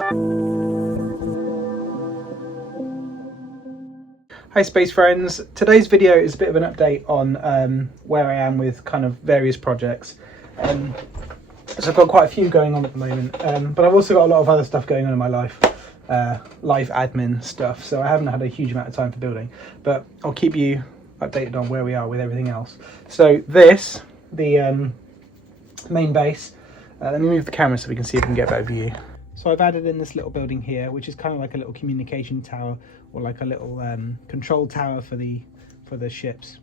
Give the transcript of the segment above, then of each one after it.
Hi Space Friends, today's video is a bit of an update on where I am with kind of various projects. So I've got quite a few going on at the moment, but I've also got a lot of other stuff going on in my life, life admin stuff, so I haven't had a huge amount of time for building, but I'll keep you updated on where we are with everything else. So this, the main base, let me move the camera so we can see if we can get a better view. So I've added in this little building here, which is kind of like a little communication tower, or like a little control tower for the ships.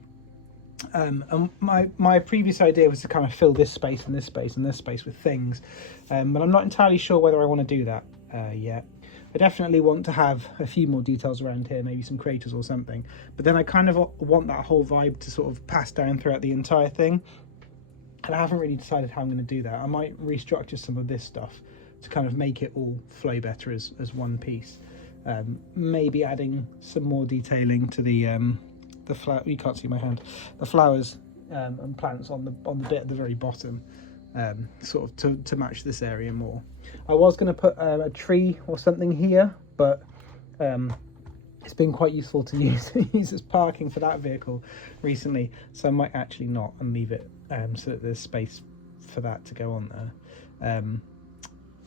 And my previous idea was to kind of fill this space and this space and this space with things, but I'm not entirely sure whether I want to do that yet. I definitely want to have a few more details around here, maybe some craters or something, but then I kind of want that whole vibe to sort of pass down throughout the entire thing, and I haven't really decided how I'm going to do that. I might restructure some of this stuff to kind of make it all flow better as one piece. Maybe adding some more detailing to the flower. You can't see my hand. The flowers and plants on the bit at the very bottom, sort of to match this area more. I was going to put a tree or something here, but it's been quite useful to use as parking for that vehicle recently, so I might actually not and leave it so that there's space for that to go on there.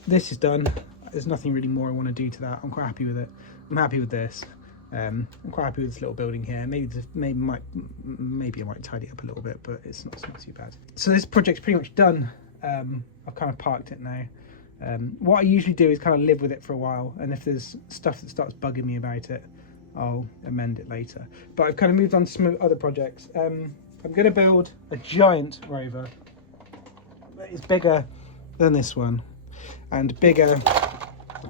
This is done. There's nothing really more I want to do to that. I'm quite happy with it. I'm happy with this. I'm quite happy with this little building here. Maybe I might tidy it up a little bit, but it's not too bad. So this project's pretty much done. I've kind of parked it now. What I usually do is kind of live with it for a while, and if there's stuff that starts bugging me about it, I'll amend it later. But I've kind of moved on to some other projects. I'm going to build a giant rover that is bigger than this one, and bigger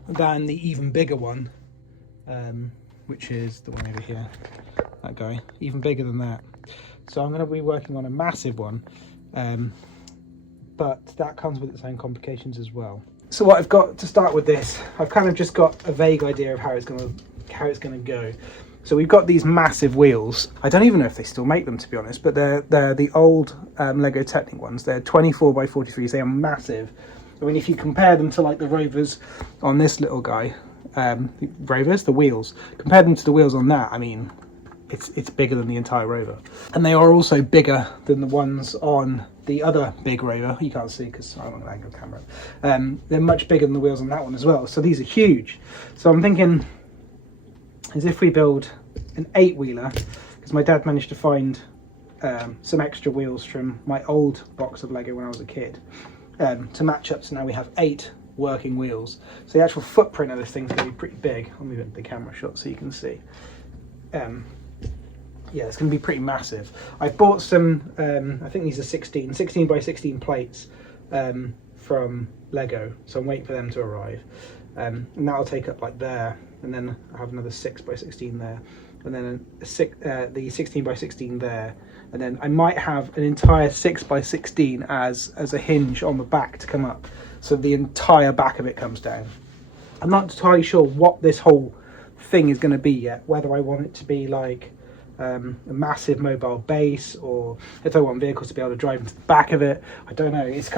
than the even bigger one, which is the one over here, that guy, even bigger than that. So I'm going to be working on a massive one, but that comes with its own complications as well. So what I've got to start with this, I've kind of just got a vague idea of how it's going to go. So we've got these massive wheels. I don't even know if they still make them, to be honest, but they're the old Lego Technic ones. They're 24 by 43s. They are massive. I mean, if you compare them to like the rovers on this little guy, the wheels, compare them to the wheels on that, I mean, it's bigger than the entire rover. And they are also bigger than the ones on the other big rover. You can't see because I'm on an angle camera. They're much bigger than the wheels on that one as well. So these are huge. So I'm thinking, as if we build an 8-wheeler, because my dad managed to find some extra wheels from my old box of Lego when I was a kid, to match up, so now we have 8 working wheels. So the actual footprint of this thing's going to be pretty big. I'll move it into the camera shot so you can see. Yeah, it's going to be pretty massive. I bought some, I think these are 16 by 16 plates from Lego, so I'm waiting for them to arrive. And that'll take up like there, and then I have another 6 by 16 there, and then the 16 by 16 there, and then I might have an entire 6 by 16 as a hinge on the back to come up, so the entire back of it comes down. I'm not entirely sure what this whole thing is going to be yet, whether I want it to be like a massive mobile base, or if I want vehicles to be able to drive into the back of it. I don't know. It's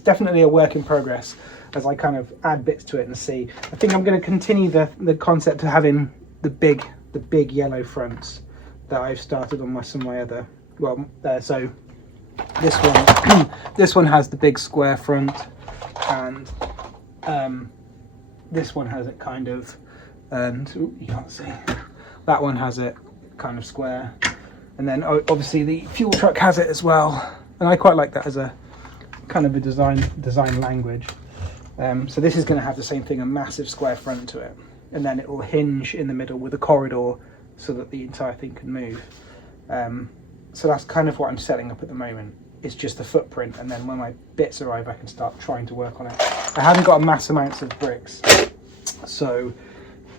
definitely a work in progress as I kind of add bits to it and see. I think I'm going to continue the concept of having the big yellow fronts that I've started on some of my other, so this one this one has the big square front, and this one has it kind of, and you can't see, that one has it kind of square, and then obviously the fuel truck has it as well, and I quite like that as a kind of a design language. So this is going to have the same thing, a massive square front to it, and then it will hinge in the middle with a corridor so that the entire thing can move. So that's kind of what I'm setting up at the moment. It's just the footprint, and then when my bits arrive I can start trying to work on it. I haven't got a mass amounts of bricks, so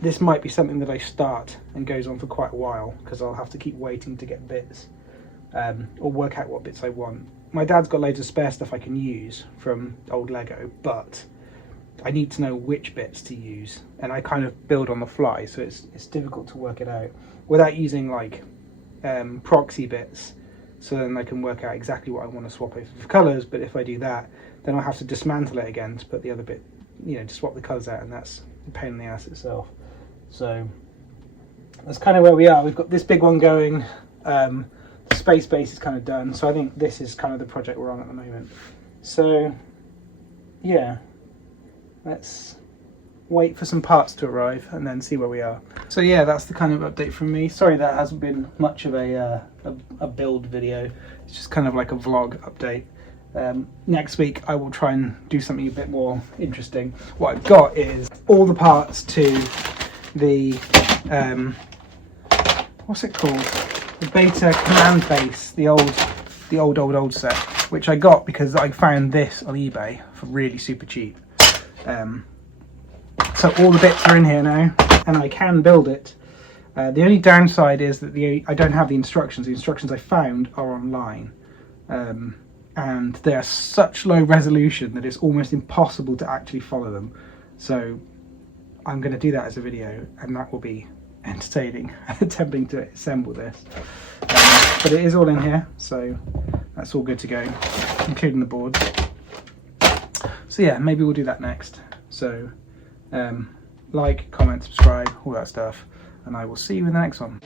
this might be something that I start and goes on for quite a while, because I'll have to keep waiting to get bits, or work out what bits I want. My dad's got loads of spare stuff I can use from old Lego, but I need to know which bits to use, and I kind of build on the fly, so it's difficult to work it out without using like proxy bits, so then I can work out exactly what I want to swap over for colours. But if I do that, then I'll have to dismantle it again to put the other bit you know, just swap the colours out, and that's a pain in the ass itself. So that's kind of where we are. We've got this big one going. The space base is kind of done, so I think this is kind of the project we're on at the moment. So yeah, let's wait for some parts to arrive and then see where we are. So yeah, that's the kind of update from me. Sorry that hasn't been much of a build video. It's just kind of like a vlog update. Next week I will try and do something a bit more interesting. What I've got is all the parts to the what's it called, the Beta command base, the old set, which I got because I found this on eBay for really super cheap. So all the bits are in here now, and I can build it. The only downside is that I don't have the instructions. The instructions I found are online, and they are such low resolution that it's almost impossible to actually follow them. So I'm going to do that as a video, and that will be entertaining, attempting to assemble this. But it is all in here, so that's all good to go, including the boards. So yeah, maybe we'll do that next. So like, comment, subscribe, all that stuff, and I will see you in the next one.